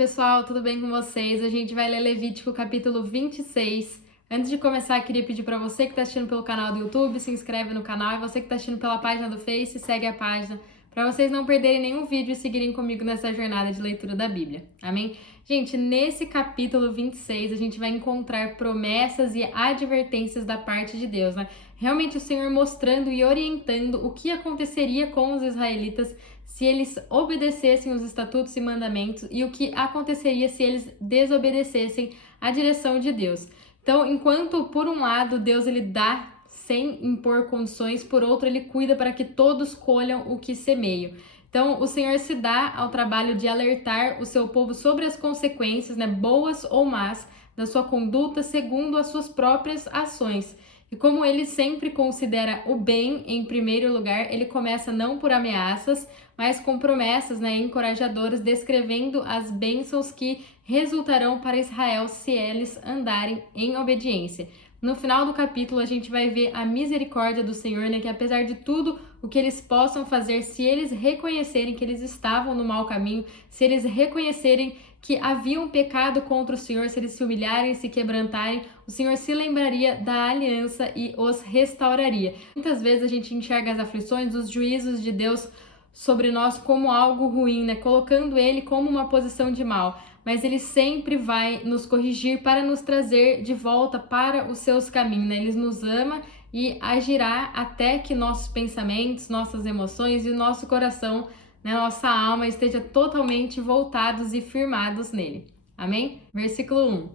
pessoal, tudo bem com vocês? A gente vai ler Levítico capítulo 26. Antes de começar, queria pedir para você que está assistindo pelo canal do YouTube, se inscreve no canal, e você que está assistindo pela página do Face, segue a página, para vocês não perderem nenhum vídeo e seguirem comigo nessa jornada de leitura da Bíblia. Amém? Gente, nesse capítulo 26, a gente vai encontrar promessas e advertências da parte de Deus, né? Realmente o Senhor mostrando e orientando o que aconteceria com os israelitas se eles obedecessem os estatutos e mandamentos e o que aconteceria se eles desobedecessem à direção de Deus. Então, enquanto por um lado Deus ele dá sem impor condições, por outro ele cuida para que todos colham o que semeiam. Então, o Senhor se dá ao trabalho de alertar o seu povo sobre as consequências, né, boas ou más, da sua conduta segundo as suas próprias ações. E como ele sempre considera o bem em primeiro lugar, ele começa não por ameaças, mas com promessas, né, encorajadoras, descrevendo as bênçãos que resultarão para Israel se eles andarem em obediência. No final do capítulo, a gente vai ver a misericórdia do Senhor, né, que apesar de tudo o que eles possam fazer, se eles reconhecerem que eles estavam no mau caminho, se eles reconhecerem que haviam pecado contra o Senhor, se eles se humilharem, se quebrantarem, o Senhor se lembraria da aliança e os restauraria. Muitas vezes a gente enxerga as aflições, os juízos de Deus sobre nós como algo ruim, né? Colocando ele como uma posição de mal. Mas ele sempre vai nos corrigir para nos trazer de volta para os seus caminhos, né? Ele nos ama e agirá até que nossos pensamentos, nossas emoções e o nosso coração, né, nossa alma esteja totalmente voltados e firmados nele. Amém? Versículo 1.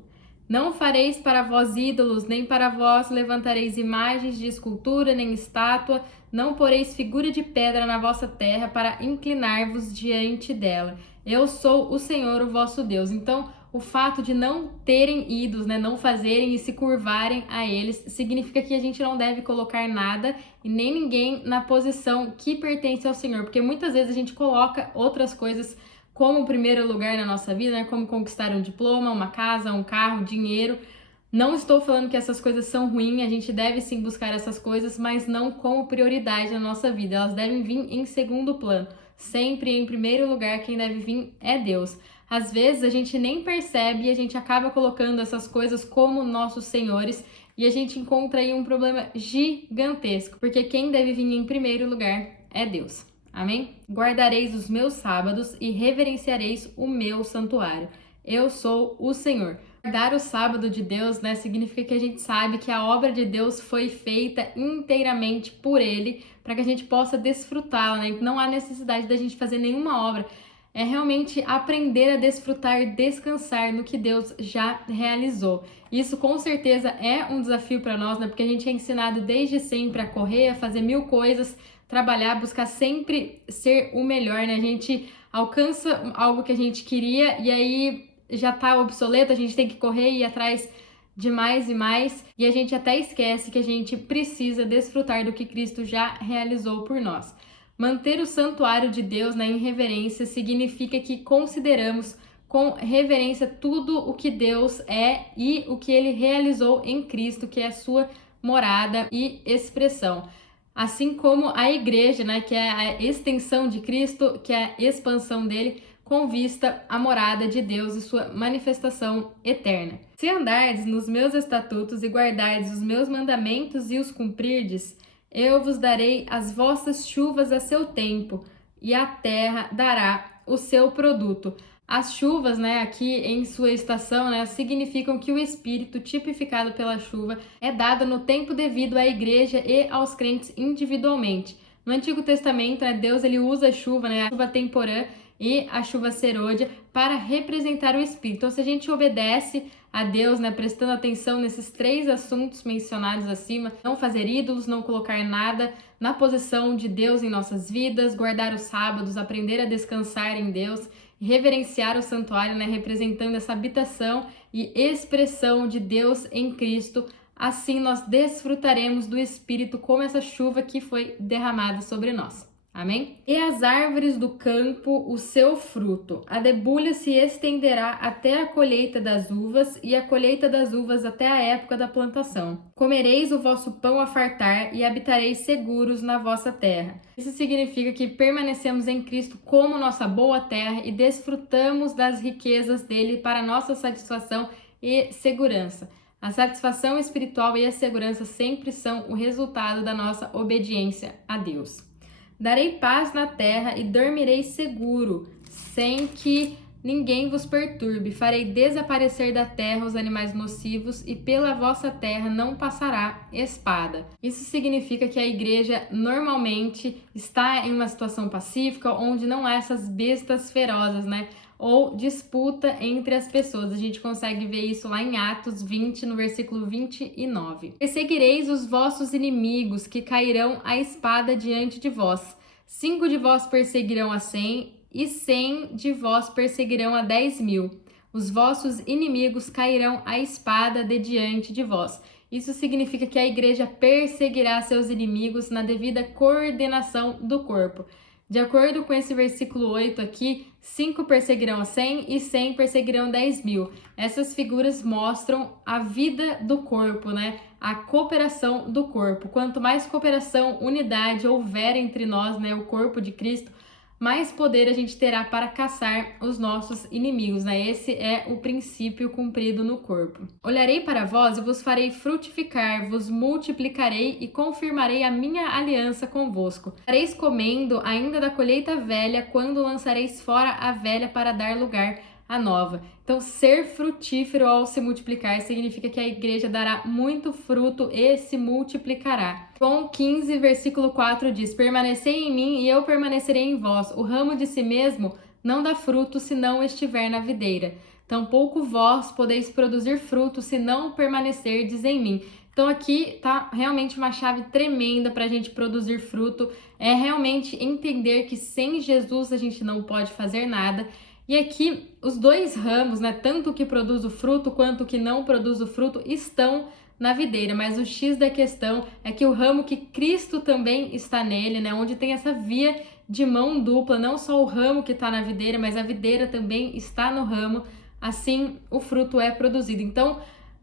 Não fareis para vós ídolos, nem para vós levantareis imagens de escultura, nem estátua, não poreis figura de pedra na vossa terra para inclinar-vos diante dela. Eu sou o Senhor, o vosso Deus. Então, o fato de não terem ídolos, né, não fazerem e se curvarem a eles, significa que a gente não deve colocar nada e nem ninguém na posição que pertence ao Senhor, porque muitas vezes a gente coloca outras coisas como primeiro lugar na nossa vida, né, como conquistar um diploma, uma casa, um carro, dinheiro. Não estou falando que essas coisas são ruins, a gente deve sim buscar essas coisas, mas não como prioridade na nossa vida. Elas devem vir em segundo plano. Sempre em primeiro lugar, quem deve vir é Deus. Às vezes a gente nem percebe e a gente acaba colocando essas coisas como nossos senhores e a gente encontra aí um problema gigantesco, porque quem deve vir em primeiro lugar é Deus. Amém? Guardareis os meus sábados e reverenciareis o meu santuário. Eu sou o Senhor. Guardar o sábado de Deus, né, significa que a gente sabe que a obra de Deus foi feita inteiramente por Ele, para que a gente possa desfrutá-la, né? Não há necessidade da gente fazer nenhuma obra. É realmente aprender a desfrutar, descansar no que Deus já realizou. Isso com certeza é um desafio para nós, né? Porque a gente é ensinado desde sempre a correr, a fazer mil coisas, trabalhar, buscar sempre ser o melhor, né? A gente alcança algo que a gente queria e aí já tá obsoleto, a gente tem que correr e ir atrás de mais e mais, e a gente até esquece que a gente precisa desfrutar do que Cristo já realizou por nós. Manter o santuário de Deus, né, em reverência significa que consideramos com reverência tudo o que Deus é e o que Ele realizou em Cristo, que é a sua morada e expressão. Assim como a igreja, né, que é a extensão de Cristo, que é a expansão dele, com vista à morada de Deus e sua manifestação eterna. Se andardes nos meus estatutos e guardardes os meus mandamentos e os cumprirdes, eu vos darei as vossas chuvas a seu tempo, e a terra dará o seu produto. As chuvas, né, aqui em sua estação, né, significam que o Espírito, tipificado pela chuva, é dado no tempo devido à igreja e aos crentes individualmente. No Antigo Testamento, né, Deus ele usa a chuva, né, a chuva temporã e a chuva serôdia para representar o Espírito. Então, se a gente obedece a Deus, né, prestando atenção nesses três assuntos mencionados acima, não fazer ídolos, não colocar nada na posição de Deus em nossas vidas, guardar os sábados, aprender a descansar em Deus, reverenciar o santuário, né, representando essa habitação e expressão de Deus em Cristo, assim nós desfrutaremos do Espírito como essa chuva que foi derramada sobre nós. Amém? E as árvores do campo o seu fruto. A debulha se estenderá até a colheita das uvas, e a colheita das uvas até a época da plantação. Comereis o vosso pão a fartar, e habitareis seguros na vossa terra. Isso significa que permanecemos em Cristo como nossa boa terra e desfrutamos das riquezas dele para nossa satisfação e segurança. A satisfação espiritual e a segurança sempre são o resultado da nossa obediência a Deus. Darei paz na terra e dormirei seguro, sem que ninguém vos perturbe. Farei desaparecer da terra os animais nocivos e pela vossa terra não passará espada. Isso significa que a igreja normalmente está em uma situação pacífica, onde não há essas bestas ferozes, né? Ou disputa entre as pessoas. A gente consegue ver isso lá em Atos 20, no versículo 29. Perseguireis os vossos inimigos, que cairão a espada diante de vós. 5 de vós perseguirão a 100, e 100 de vós perseguirão a 10.000. Os vossos inimigos cairão a espada de diante de vós. Isso significa que a igreja perseguirá seus inimigos na devida coordenação do corpo. De acordo com esse versículo 8 aqui, 5 perseguirão a 100 e 100 perseguirão 10.000. Essas figuras mostram a vida do corpo, né? A cooperação do corpo. Quanto mais cooperação, unidade houver entre nós, né? O corpo de Cristo, mais poder a gente terá para caçar os nossos inimigos, né? Esse é o princípio cumprido no corpo. Olharei para vós e vos farei frutificar, vos multiplicarei e confirmarei a minha aliança convosco. Estareis comendo ainda da colheita velha, quando lançareis fora a velha para dar lugar à nova. Então, ser frutífero ao se multiplicar significa que a igreja dará muito fruto e se multiplicará. João 15, versículo 4 diz: permanecei em mim e eu permanecerei em vós. O ramo de si mesmo não dá fruto se não estiver na videira. Tampouco vós podeis produzir fruto se não permanecerdes em mim. Então aqui tá realmente uma chave tremenda para a gente produzir fruto. É realmente entender que sem Jesus a gente não pode fazer nada. E aqui os dois ramos, né, tanto o que produz o fruto quanto o que não produz o fruto, estão na videira, mas o X da questão é que o ramo que Cristo também está nele, né, onde tem essa via de mão dupla, não só o ramo que está na videira, mas a videira também está no ramo, assim o fruto é produzido. Então,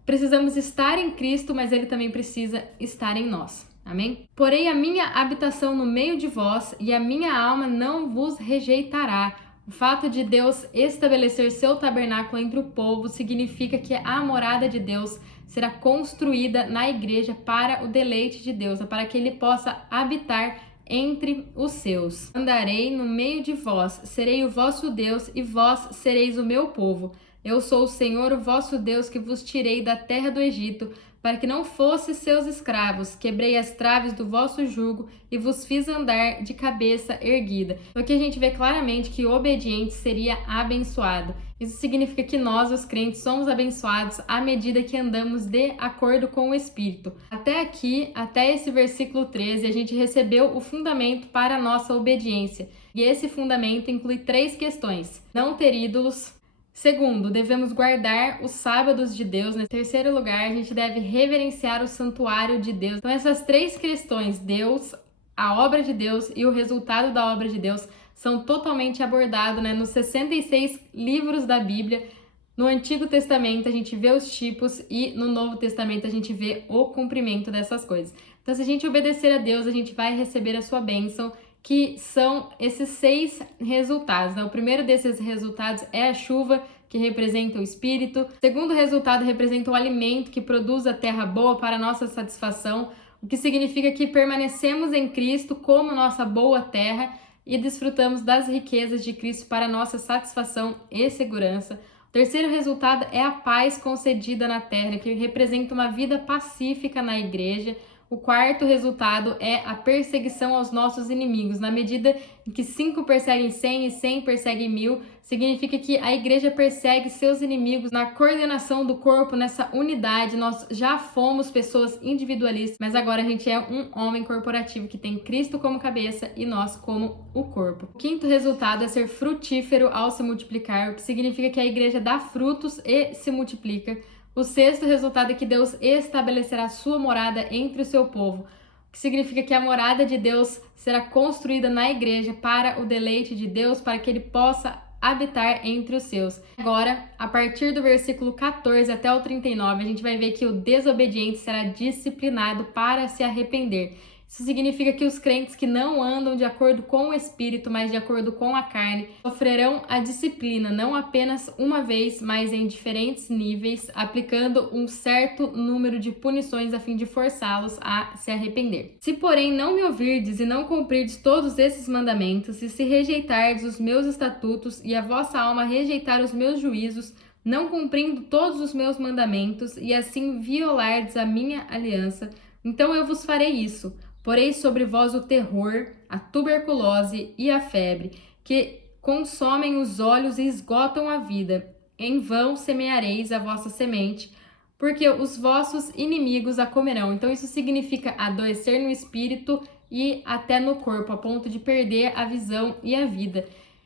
precisamos estar em Cristo, mas ele também precisa estar em nós. Amém? Porém, a minha habitação no meio de vós e a minha alma não vos rejeitará. O fato de Deus estabelecer seu tabernáculo entre o povo significa que a morada de Deus será construída na igreja para o deleite de Deus, para que ele possa habitar entre os seus. Andarei no meio de vós, serei o vosso Deus e vós sereis o meu povo. Eu sou o Senhor, o vosso Deus, que vos tirei da terra do Egito, para que não fosses seus escravos. Quebrei as traves do vosso jugo e vos fiz andar de cabeça erguida. Então aqui a gente vê claramente que o obediente seria abençoado. Isso significa que nós, os crentes, somos abençoados à medida que andamos de acordo com o Espírito. Até aqui, até esse versículo 13, a gente recebeu o fundamento para a nossa obediência. E esse fundamento inclui 3 questões: não ter ídolos. Segundo, devemos guardar os sábados de Deus. Em terceiro lugar, a gente deve reverenciar o santuário de Deus. Então, essas 3 questões, Deus, a obra de Deus e o resultado da obra de Deus, são totalmente abordados, né, nos 66 livros da Bíblia. No Antigo Testamento, a gente vê os tipos e no Novo Testamento, a gente vê o cumprimento dessas coisas. Então, se a gente obedecer a Deus, a gente vai receber a sua bênção, que são esses 6 resultados, né? O primeiro desses resultados é a chuva, que representa o Espírito. O segundo resultado representa o alimento, que produz a terra boa para a nossa satisfação, o que significa que permanecemos em Cristo como nossa boa terra e desfrutamos das riquezas de Cristo para nossa satisfação e segurança. O terceiro resultado é a paz concedida na terra, que representa uma vida pacífica na igreja. O quarto resultado é a perseguição aos nossos inimigos. Na medida em que 5 perseguem 100 e 100 perseguem 1000, significa que a igreja persegue seus inimigos na coordenação do corpo, nessa unidade. Nós já fomos pessoas individualistas, mas agora a gente é um homem corporativo que tem Cristo como cabeça e nós como o corpo. O quinto resultado é ser frutífero ao se multiplicar, o que significa que a igreja dá frutos e se multiplica. O sexto resultado é que Deus estabelecerá sua morada entre o seu povo. que significa que a morada de Deus será construída na igreja para o deleite de Deus, para que ele possa habitar entre os seus. Agora, a partir do versículo 14 até o 39, a gente vai ver que o desobediente será disciplinado para se arrepender. Isso significa que os crentes que não andam de acordo com o Espírito, mas de acordo com a carne, sofrerão a disciplina, não apenas uma vez, mas em diferentes níveis, aplicando um certo número de punições a fim de forçá-los a se arrepender. Se, porém, não me ouvirdes e não cumprirdes todos esses mandamentos, e se rejeitardes os meus estatutos e a vossa alma rejeitar os meus juízos, não cumprindo todos os meus mandamentos, e assim violardes a minha aliança, então eu vos farei isso. Porei sobre vós o terror, a tuberculose e a febre, que consomem os olhos e esgotam a vida. Em vão semeareis a vossa semente, porque os vossos inimigos a comerão. Então isso significa adoecer no espírito e até no corpo, a ponto de perder a visão e a vida.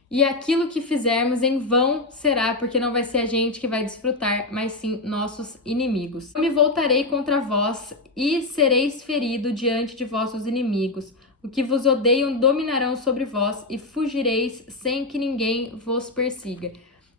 E aquilo que fizermos em vão será, porque não vai ser a gente que vai desfrutar, mas sim nossos inimigos. Eu me voltarei contra vós e sereis ferido diante de vossos inimigos. O que vos odeiam dominarão sobre vós e fugireis sem que ninguém vos persiga.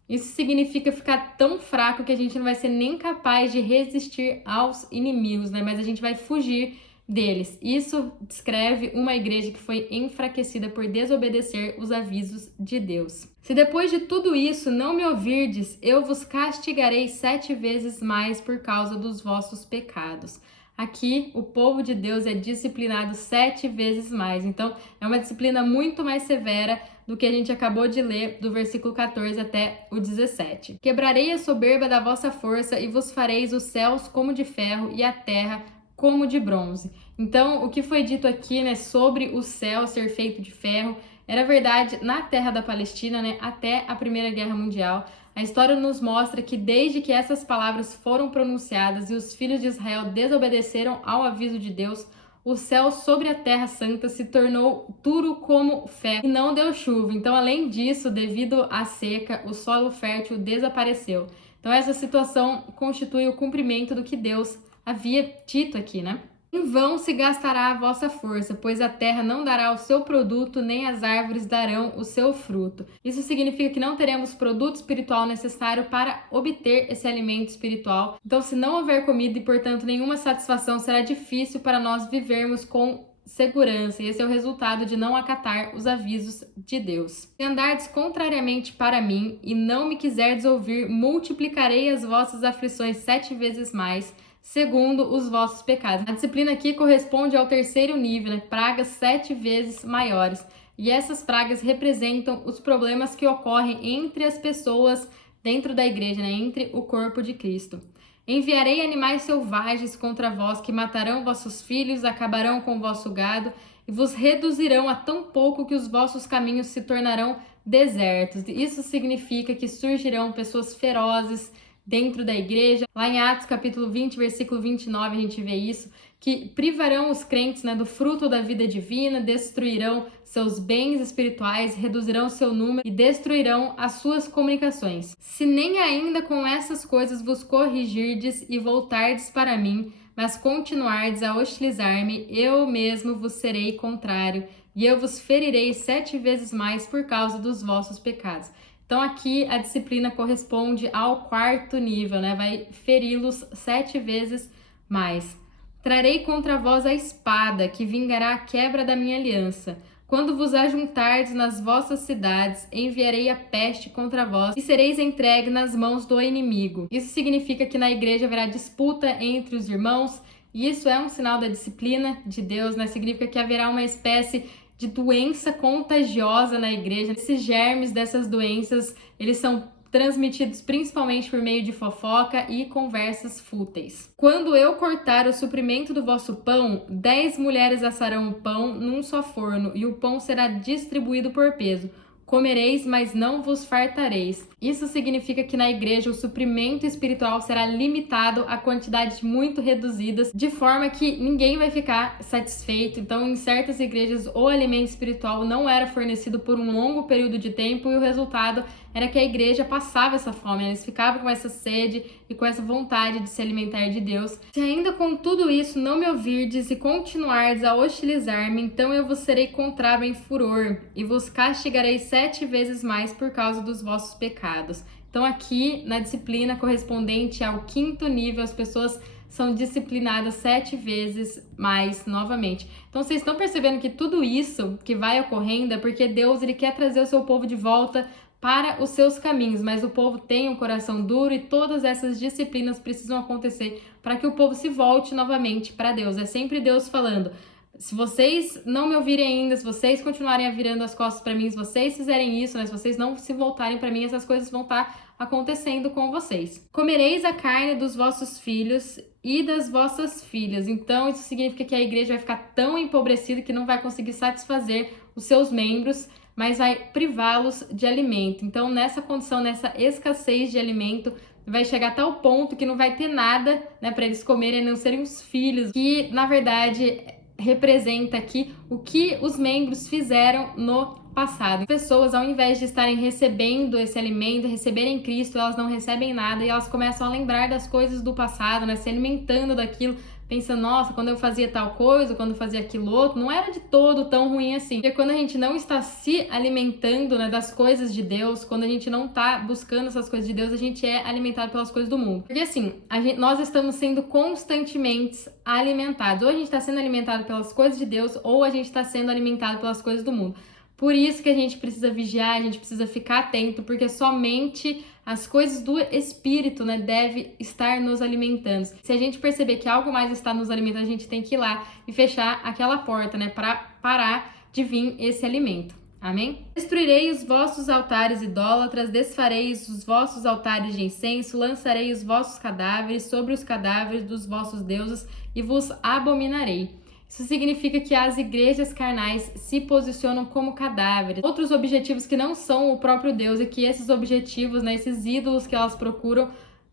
Isso significa ficar tão fraco que a gente não vai ser nem capaz de resistir aos inimigos, né? Mas a gente vai fugir deles. Isso descreve uma igreja que foi enfraquecida por desobedecer os avisos de Deus. Se depois de tudo isso não me ouvirdes, eu vos castigarei 7 vezes mais por causa dos vossos pecados. Aqui, o povo de Deus é disciplinado 7 vezes mais. Então, é uma disciplina muito mais severa do que a gente acabou de ler, do versículo 14 até o 17. Quebrarei a soberba da vossa força e vos fareis os céus como de ferro e a terra como de bronze. Então, o que foi dito aqui, né, sobre o céu ser feito de ferro, era verdade na terra da Palestina, né, até a Primeira Guerra Mundial. A história nos mostra que desde que essas palavras foram pronunciadas e os filhos de Israel desobedeceram ao aviso de Deus, o céu sobre a terra santa se tornou duro como ferro e não deu chuva. Então, além disso, devido à seca, o solo fértil desapareceu. Então, essa situação constitui o cumprimento do que Deus havia dito aqui, né? Em vão se gastará a vossa força, pois a terra não dará o seu produto, nem as árvores darão o seu fruto. Isso significa que não teremos produto espiritual necessário para obter esse alimento espiritual. Então, se não houver comida e, portanto, nenhuma satisfação, será difícil para nós vivermos com segurança, e esse é o resultado de não acatar os avisos de Deus. Se andardes contrariamente para mim e não me quiserdes ouvir, multiplicarei as vossas aflições 7 vezes mais, segundo os vossos pecados. A disciplina aqui corresponde ao terceiro nível, né? Pragas 7 vezes maiores. E essas pragas representam os problemas que ocorrem entre as pessoas dentro da igreja, né? Entre o corpo de Cristo. Enviarei animais selvagens contra vós, que matarão vossos filhos, acabarão com o vosso gado, e vos reduzirão a tão pouco que os vossos caminhos se tornarão desertos. Isso significa que surgirão pessoas ferozes dentro da igreja. Lá em Atos capítulo 20, versículo 29, a gente vê isso, que privarão os crentes, né, do fruto da vida divina, destruirão seus bens espirituais, reduzirão seu número e destruirão as suas comunicações. Se nem ainda com essas coisas vos corrigirdes e voltardes para mim, mas continuardes a hostilizar-me, eu mesmo vos serei contrário, e eu vos ferirei 7 vezes mais por causa dos vossos pecados. Então aqui a disciplina corresponde ao 4º nível, né? Vai feri-los 7 vezes mais. Trarei contra vós a espada, que vingará a quebra da minha aliança. Quando vos ajuntardes nas vossas cidades, enviarei a peste contra vós e sereis entregue nas mãos do inimigo. Isso significa que na igreja haverá disputa entre os irmãos, e isso é um sinal da disciplina de Deus, né? Significa que haverá uma espécie de doença contagiosa na igreja. Esses germes dessas doenças, eles são transmitidos principalmente por meio de fofoca e conversas fúteis. Quando eu cortar o suprimento do vosso pão, 10 mulheres assarão o pão num só forno, e o pão será distribuído por peso. Comereis, mas não vos fartareis. Isso significa que na igreja o suprimento espiritual será limitado a quantidades muito reduzidas, de forma que ninguém vai ficar satisfeito. Então, em certas igrejas, o alimento espiritual não era fornecido por um longo período de tempo e o resultado era que a igreja passava essa fome, eles ficavam com essa sede e com essa vontade de se alimentar de Deus. Se ainda com tudo isso não me ouvirdes e continuardes a hostilizar-me, então eu vos serei contrário em furor e vos castigarei 7 vezes mais por causa dos vossos pecados. Então aqui, na disciplina correspondente ao 5º nível, as pessoas são disciplinadas 7 vezes mais novamente. Então vocês estão percebendo que tudo isso que vai ocorrendo é porque Deus ele quer trazer o seu povo de volta para os seus caminhos, mas o povo tem um coração duro e todas essas disciplinas precisam acontecer para que o povo se volte novamente para Deus. É sempre Deus falando: se vocês não me ouvirem ainda, se vocês continuarem virando as costas para mim, se vocês fizerem isso, né, se vocês não se voltarem para mim, essas coisas vão estar acontecendo com vocês. Comereis a carne dos vossos filhos e das vossas filhas. Então isso significa que a igreja vai ficar tão empobrecida que não vai conseguir satisfazer os seus membros, mas vai privá-los de alimento. Então, nessa condição, nessa escassez de alimento, vai chegar a tal ponto que não vai ter nada, né, para eles comerem, a não serem os filhos, que na verdade representa aqui o que os membros fizeram no passado. As pessoas, ao invés de estarem recebendo esse alimento, receberem Cristo, elas não recebem nada e elas começam a lembrar das coisas do passado, né, se alimentando daquilo, pensando: nossa, quando eu fazia tal coisa, quando eu fazia aquilo outro, não era de todo tão ruim assim. Porque quando a gente não está se alimentando, né, das coisas de Deus, quando a gente não está buscando essas coisas de Deus, a gente é alimentado pelas coisas do mundo. Porque assim, nós estamos sendo constantemente alimentados. Ou a gente está sendo alimentado pelas coisas de Deus, ou a gente está sendo alimentado pelas coisas do mundo. Por isso que a gente precisa vigiar, a gente precisa ficar atento, porque somente as coisas do Espírito, né, deve estar nos alimentando. Se a gente perceber que algo mais está nos alimentando, a gente tem que ir lá e fechar aquela porta, né, para parar de vir esse alimento. Amém? Destruirei os vossos altares idólatras, desfarei os vossos altares de incenso, lançarei os vossos cadáveres sobre os cadáveres dos vossos deuses e vos abominarei. Isso significa que as igrejas carnais se posicionam como cadáveres. Outros objetivos que não são o próprio Deus e que esses objetivos, né, esses ídolos que elas procuram,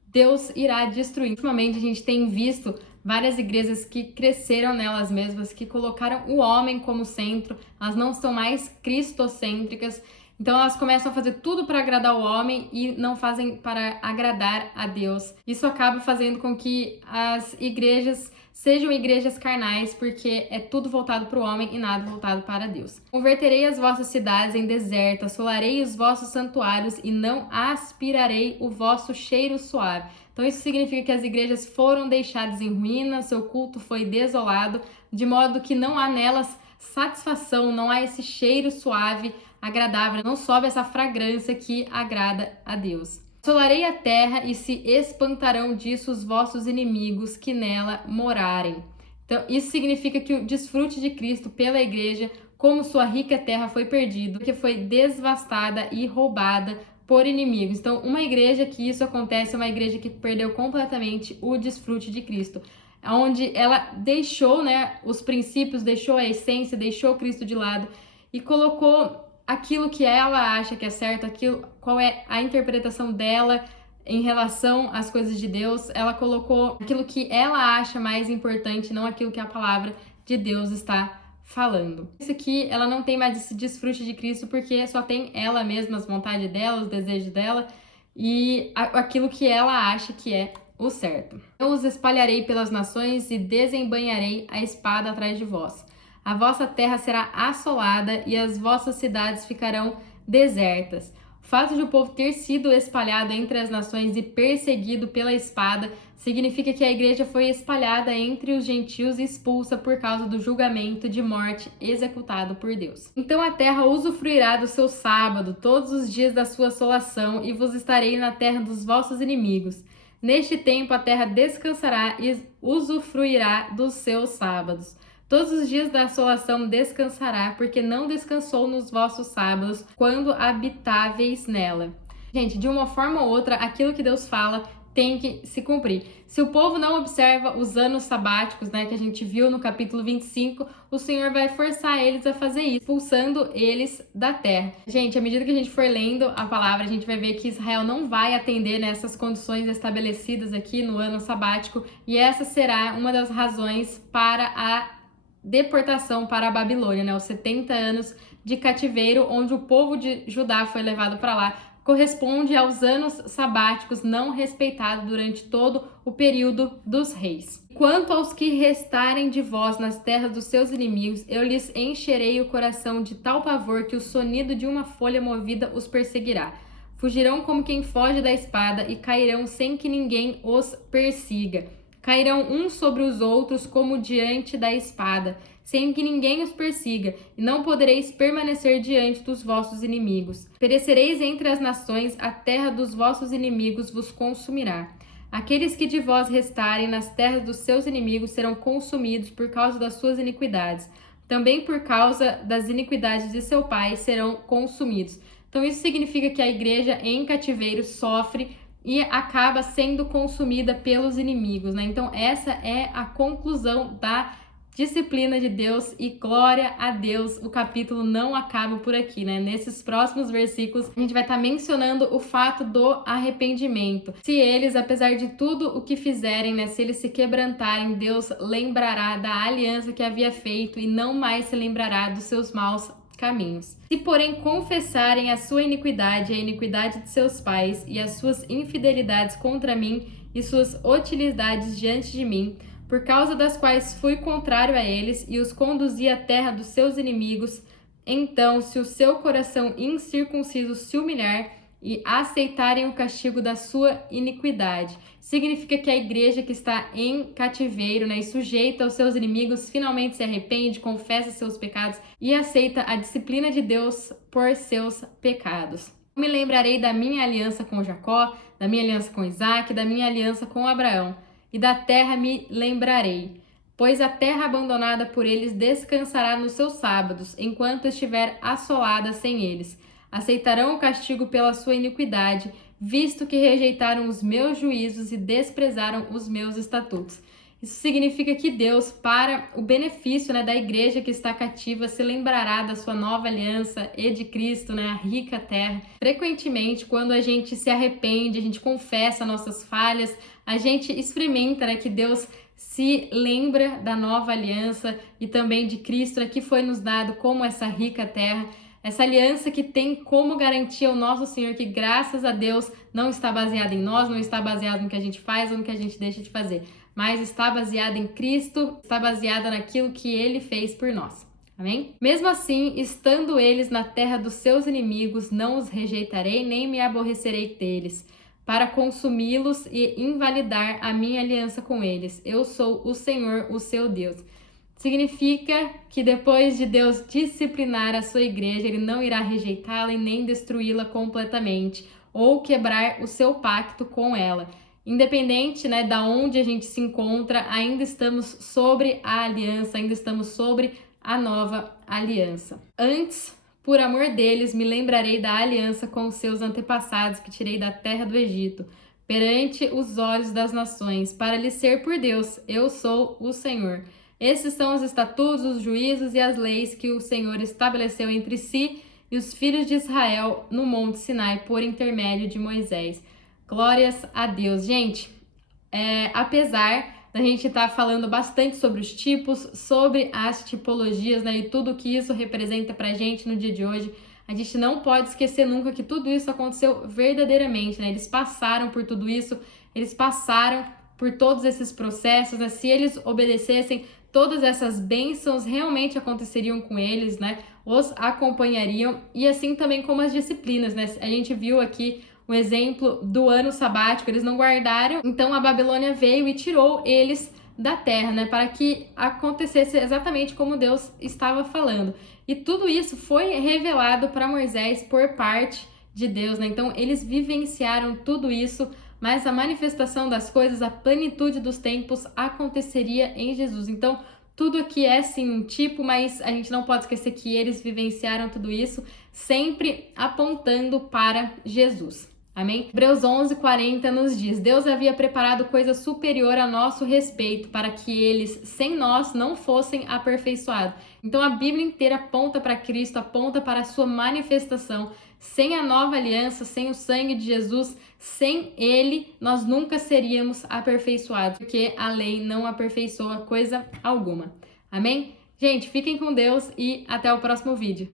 Deus irá destruir. Ultimamente a gente tem visto várias igrejas que cresceram nelas mesmas, que colocaram o homem como centro, elas não são mais cristocêntricas. Então elas começam a fazer tudo para agradar o homem e não fazem para agradar a Deus. Isso acaba fazendo com que as igrejas sejam igrejas carnais, porque é tudo voltado para o homem e nada voltado para Deus. Converterei as vossas cidades em deserto, assolarei os vossos santuários e não aspirarei o vosso cheiro suave. Então isso significa que as igrejas foram deixadas em ruínas, seu culto foi desolado, de modo que não há nelas satisfação, não há esse cheiro suave, agradável, não sobe essa fragrância que agrada a Deus. Assolarei a terra e se espantarão disso os vossos inimigos que nela morarem. Então, isso significa que o desfrute de Cristo pela igreja, como sua rica terra foi perdida, que foi devastada e roubada por inimigos. Então, uma igreja que isso acontece é uma igreja que perdeu completamente o desfrute de Cristo, onde ela deixou, né, os princípios, deixou a essência, deixou Cristo de lado e colocou aquilo que ela acha que é certo, qual é a interpretação dela em relação às coisas de Deus. Ela colocou aquilo que ela acha mais importante, não aquilo que a palavra de Deus está falando. Isso aqui, ela não tem mais esse desfrute de Cristo, porque só tem ela mesma, as vontades dela, os desejos dela e aquilo que ela acha que é o certo. Eu os espalharei pelas nações e desembainharei a espada atrás de vós. A vossa terra será assolada e as vossas cidades ficarão desertas. O fato de o povo ter sido espalhado entre as nações e perseguido pela espada significa que a igreja foi espalhada entre os gentios e expulsa por causa do julgamento de morte executado por Deus. Então a terra usufruirá do seu sábado todos os dias da sua assolação e vos estarei na terra dos vossos inimigos. Neste tempo a terra descansará e usufruirá dos seus sábados. Todos os dias da assolação descansará, porque não descansou nos vossos sábados, quando habitáveis nela. Gente, de uma forma ou outra, aquilo que Deus fala tem que se cumprir. Se o povo não observa os anos sabáticos, né, que a gente viu no capítulo 25, o Senhor vai forçar eles a fazer isso, expulsando eles da terra. Gente, à medida que a gente for lendo a palavra, a gente vai ver que Israel não vai atender nessas condições estabelecidas aqui no ano sabático, e essa será uma das razões para a deportação para a Babilônia, né, os 70 anos de cativeiro, onde o povo de Judá foi levado para lá, corresponde aos anos sabáticos não respeitados durante todo o período dos reis. Quanto aos que restarem de vós nas terras dos seus inimigos, eu lhes encherei o coração de tal pavor que o sonido de uma folha movida os perseguirá. Fugirão como quem foge da espada e cairão sem que ninguém os persiga. Cairão uns sobre os outros como diante da espada, sem que ninguém os persiga, e não podereis permanecer diante dos vossos inimigos. Perecereis entre as nações, a terra dos vossos inimigos vos consumirá. Aqueles que de vós restarem nas terras dos seus inimigos serão consumidos por causa das suas iniquidades. Também por causa das iniquidades de seu pai serão consumidos. Então isso significa que a igreja em cativeiro sofre e acaba sendo consumida pelos inimigos, né? Então essa é a conclusão da disciplina de Deus, e glória a Deus, o capítulo não acaba por aqui, né? Nesses próximos versículos a gente vai estar mencionando o fato do arrependimento. Se eles, apesar de tudo o que fizerem, né, se eles se quebrantarem, Deus lembrará da aliança que havia feito e não mais se lembrará dos seus maus caminhos. Se, porém, confessarem a sua iniquidade, a iniquidade de seus pais e as suas infidelidades contra mim e suas hostilidades diante de mim, por causa das quais fui contrário a eles e os conduzi à terra dos seus inimigos, então, se o seu coração incircunciso se humilhar e aceitarem o castigo da sua iniquidade. Significa que a igreja que está em cativeiro, né, e sujeita aos seus inimigos, finalmente se arrepende, confessa seus pecados e aceita a disciplina de Deus por seus pecados. Me lembrarei da minha aliança com Jacó, da minha aliança com Isaac, da minha aliança com Abraão, e da terra me lembrarei, pois a terra abandonada por eles descansará nos seus sábados, enquanto estiver assolada sem eles. Aceitarão o castigo pela sua iniquidade, visto que rejeitaram os meus juízos e desprezaram os meus estatutos. Isso significa que Deus, para o benefício, né, da igreja que está cativa, se lembrará da sua nova aliança e de Cristo, né, a rica terra. Frequentemente, quando a gente se arrepende, a gente confessa nossas falhas, a gente experimenta, né, que Deus se lembra da nova aliança e também de Cristo, né, que foi nos dado como essa rica terra. Essa aliança que tem como garantia o nosso Senhor, que graças a Deus não está baseada em nós, não está baseada no que a gente faz ou no que a gente deixa de fazer, mas está baseada em Cristo, está baseada naquilo que Ele fez por nós. Amém? Mesmo assim, estando eles na terra dos seus inimigos, não os rejeitarei, nem me aborrecerei deles, para consumi-los e invalidar a minha aliança com eles. Eu sou o Senhor, o seu Deus. Significa que depois de Deus disciplinar a sua igreja, Ele não irá rejeitá-la e nem destruí-la completamente, ou quebrar o seu pacto com ela. Independente, né, da onde a gente se encontra, ainda estamos sobre a aliança, ainda estamos sobre a nova aliança. Antes, por amor deles, me lembrarei da aliança com os seus antepassados que tirei da terra do Egito, perante os olhos das nações, para lhes ser por Deus. Eu sou o Senhor. Esses são os estatutos, os juízos e as leis que o Senhor estabeleceu entre si e os filhos de Israel no Monte Sinai por intermédio de Moisés. Glórias a Deus. Gente, apesar da gente estar falando bastante sobre os tipos, sobre as tipologias, né, e tudo que isso representa pra gente no dia de hoje, a gente não pode esquecer nunca que tudo isso aconteceu verdadeiramente, né? Eles passaram por tudo isso, eles passaram por todos esses processos, né? Se eles obedecessem, todas essas bênçãos realmente aconteceriam com eles, né? Os acompanhariam, e assim também como as disciplinas, né? A gente viu aqui um exemplo do ano sabático, eles não guardaram, então a Babilônia veio e tirou eles da terra, né? Para que acontecesse exatamente como Deus estava falando. E tudo isso foi revelado para Moisés por parte de Deus, né? Então eles vivenciaram tudo isso, mas a manifestação das coisas, a plenitude dos tempos aconteceria em Jesus. Então, tudo aqui é sim um tipo, mas a gente não pode esquecer que eles vivenciaram tudo isso, sempre apontando para Jesus. Amém? Hebreus 11:40 nos diz: Deus havia preparado coisa superior a nosso respeito para que eles, sem nós, não fossem aperfeiçoados. Então a Bíblia inteira aponta para Cristo, aponta para a sua manifestação. Sem a nova aliança, sem o sangue de Jesus, sem Ele, nós nunca seríamos aperfeiçoados, porque a lei não aperfeiçoa coisa alguma. Amém? Gente, fiquem com Deus e até o próximo vídeo.